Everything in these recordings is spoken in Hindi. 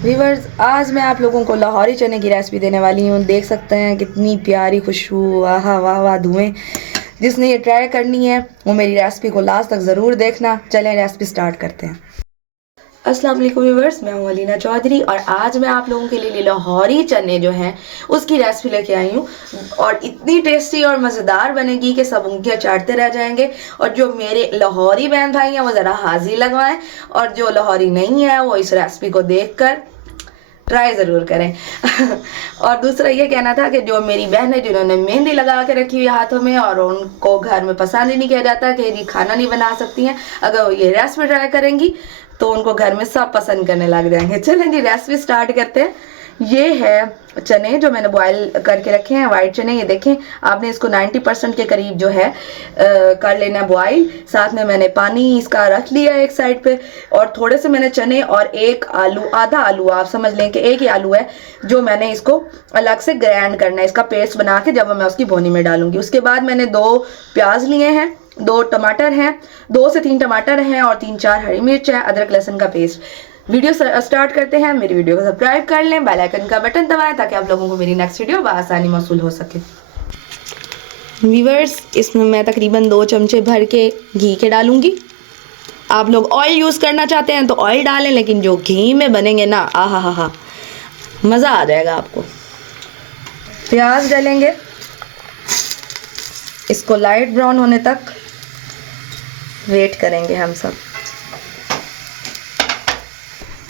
व्यूअर्स, आज मैं आप लोगों को लाहौरी चने की रेसिपी देने वाली हूँ। देख सकते हैं कितनी प्यारी खुशबू, आहा वाह वाह धुएं। जिसने ये ट्राई करनी है वो मेरी रेसिपी को लास्ट तक ज़रूर देखना। चलें रेसिपी स्टार्ट करते हैं। अस्सलाम वालेकुम व्यूअर्स, मैं हूँ अलीना चौधरी और आज मैं आप लोगों के लिए लाहौरी चने जो हैं उसकी रेसिपी लेके आई हूँ। और इतनी टेस्टी और मज़ेदार बनेगी कि सब उंगलियां चाटते रह जाएंगे। और जो मेरे लाहौरी बहन भाई हैं वो ज़रा हाजिर लगवाएं, और जो लाहौरी नहीं है वो इस रेसिपी को देखकर ट्राई ज़रूर करें। और दूसरा ये कहना था कि जो मेरी बहन है जिन्होंने मेहंदी लगा के रखी हुई हाथों में और उनको घर में पसंद ही नहीं किया जाता कि ये खाना नहीं बना सकती हैं, अगर वो ये रेसिपी ट्राई करेंगी तो उनको घर में सब पसंद करने लग जाएंगे। चलें जी रेसिपी स्टार्ट करते हैं। ये है चने जो मैंने बॉईल करके रखे हैं, वाइट चने। ये देखें, आपने इसको 90% के करीब जो है कर लेना बॉईल। साथ में मैंने पानी इसका रख लिया एक साइड पे, और थोड़े से मैंने चने और एक आलू, आधा आलू आप समझ लें कि एक ही आलू है, जो मैंने इसको अलग से ग्राइंड करना है, इसका पेस्ट बना के जब मैं उसकी भुनी में डालूंगी। उसके बाद मैंने 2 प्याज लिए हैं, 2 टमाटर हैं, 2 से 3 टमाटर हैं और 3-4 हरी मिर्च है, अदरक लहसुन का पेस्ट। वीडियो स्टार्ट करते हैं। मेरी वीडियो को सब्सक्राइब कर लें, बेल आइकन का बटन दबाएं ताकि आप लोगों को मेरी नेक्स्ट वीडियो बआसानी मौसूल हो सके। व्यूअर्स, इसमें मैं तकरीबन 2 चमचे भर के घी के डालूंगी। आप लोग ऑयल यूज़ करना चाहते हैं तो ऑयल डालें, लेकिन जो घी में बनेंगे ना, आहा हा हा, मज़ा आ जाएगा आपको। प्याज डालेंगे, इसको लाइट ब्राउन होने तक वेट करेंगे हम सब।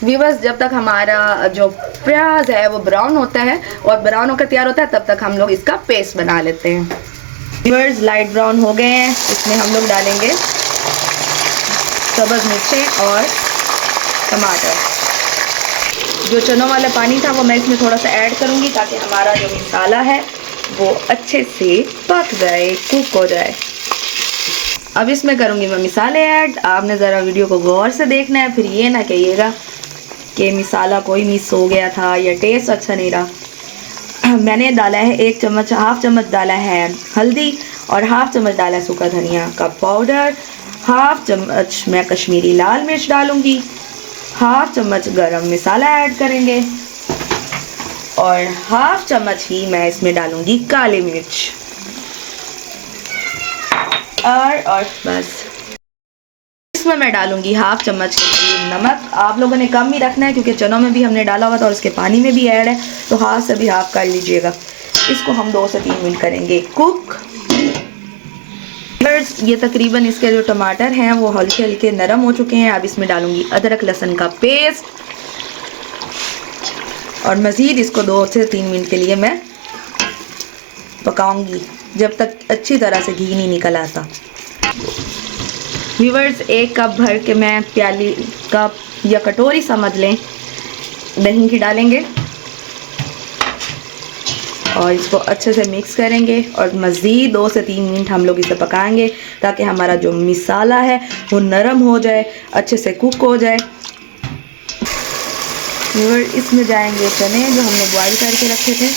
व्यूअर्स, जब तक हमारा जो प्याज है वो ब्राउन होता है और ब्राउन होकर तैयार होता है, तब तक हम लोग इसका पेस्ट बना लेते हैं। व्यूअर्स, लाइट ब्राउन हो गए हैं, इसमें हम लोग डालेंगे सब्ज़ मिर्चें और टमाटर। जो चनों वाला पानी था वो मैं इसमें थोड़ा सा ऐड करूँगी ताकि हमारा जो मसाला है वो अच्छे से पक जाए, कुक हो जाए। अब इसमें करूँगी मैं मसाले ऐड। आपने ज़रा वीडियो को गौर से देखना है, फिर ये ना कहिएगा कि मसाला कोई मिस हो गया था या टेस्ट अच्छा नहीं रहा। मैंने डाला है 1 चम्मच, हाफ चम्मच डाला है हल्दी और हाफ चम्मच डाला है सूखा धनिया का पाउडर। हाफ चम्मच मैं कश्मीरी लाल मिर्च डालूंगी, हाफ चम्मच गरम मसाला ऐड करेंगे और हाफ चम्मच ही मैं इसमें डालूंगी काली मिर्च। और बस इसमें मैं डालूंगी हाफ चम्मच के करीब नमक। आप लोगों ने कम ही रखना है क्योंकि चनों में भी हमने डाला हुआ था और इसके पानी में भी ऐड है, तो हाफ से भी हाफ कर लीजिएगा। इसको हम 2 से 3 मिनट करेंगे कुक। ये तकरीबन इसके जो टमाटर हैं वो हल्के हल्के नरम हो चुके हैं। अब इसमें डालूंगी अदरक लहसुन का पेस्ट और मज़ीद इसको 2 से 3 मिनट के लिए मैं पकाऊंगी जब तक अच्छी तरह से घी नहीं निकल आता। व्यूअर्स, 1 कप भर के मैं प्याली, कप या कटोरी समझ लें, दही की डालेंगे और इसको अच्छे से मिक्स करेंगे और मज़ीद 2 से 3 मिनट हम लोग इसे पकाएंगे ताकि हमारा जो मसाला है वो नरम हो जाए, अच्छे से कुक हो जाए। व्यूअर्स, इसमें जाएंगे चने जो हमने बॉईल करके रखे थे।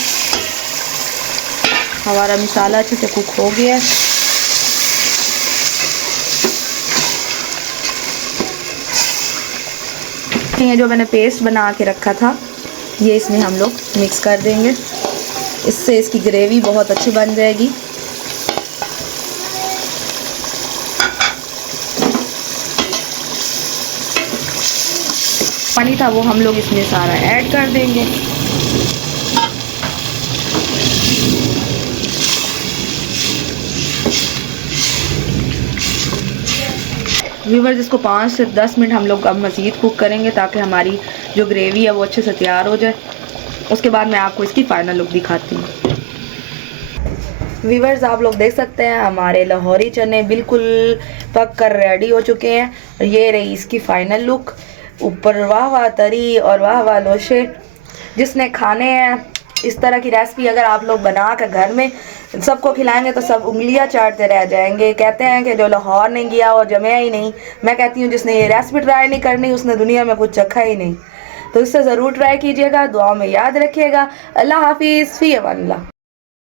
हमारा मसाला अच्छे से कुक हो गया है। ये जो मैंने पेस्ट बना के रखा था ये इसमें हम लोग मिक्स कर देंगे, इससे इसकी ग्रेवी बहुत अच्छी बन जाएगी। पानी था वो हम लोग इसमें सारा ऐड कर देंगे। व्यूअर्स, इसको 5 से 10 मिनट हम लोग अब मज़ीद कुक करेंगे ताकि हमारी जो ग्रेवी है वो अच्छे से तैयार हो जाए। उसके बाद मैं आपको इसकी फ़ाइनल लुक दिखाती हूँ। व्यूअर्स, आप लोग देख सकते हैं हमारे लाहौरी चने बिल्कुल पक कर रेडी हो चुके हैं। ये रही इसकी फ़ाइनल लुक। ऊपर वाह वाह तरी और वाह वाह लोशे। जिसने खाने हैं इस तरह की रेसिपी अगर आप लोग बना कर घर में सबको खिलाएंगे तो सब उंगलियां चाटते रह जाएंगे। कहते हैं कि जो लाहौर नहीं गया वो जमया ही नहीं। मैं कहती हूँ जिसने ये रेसिपी ट्राई नहीं करनी उसने दुनिया में कुछ चखा ही नहीं। तो इससे ज़रूर ट्राई कीजिएगा। दुआ में याद रखिएगा। अल्लाह हाफिज़, फ़ी अमान अल्लाह।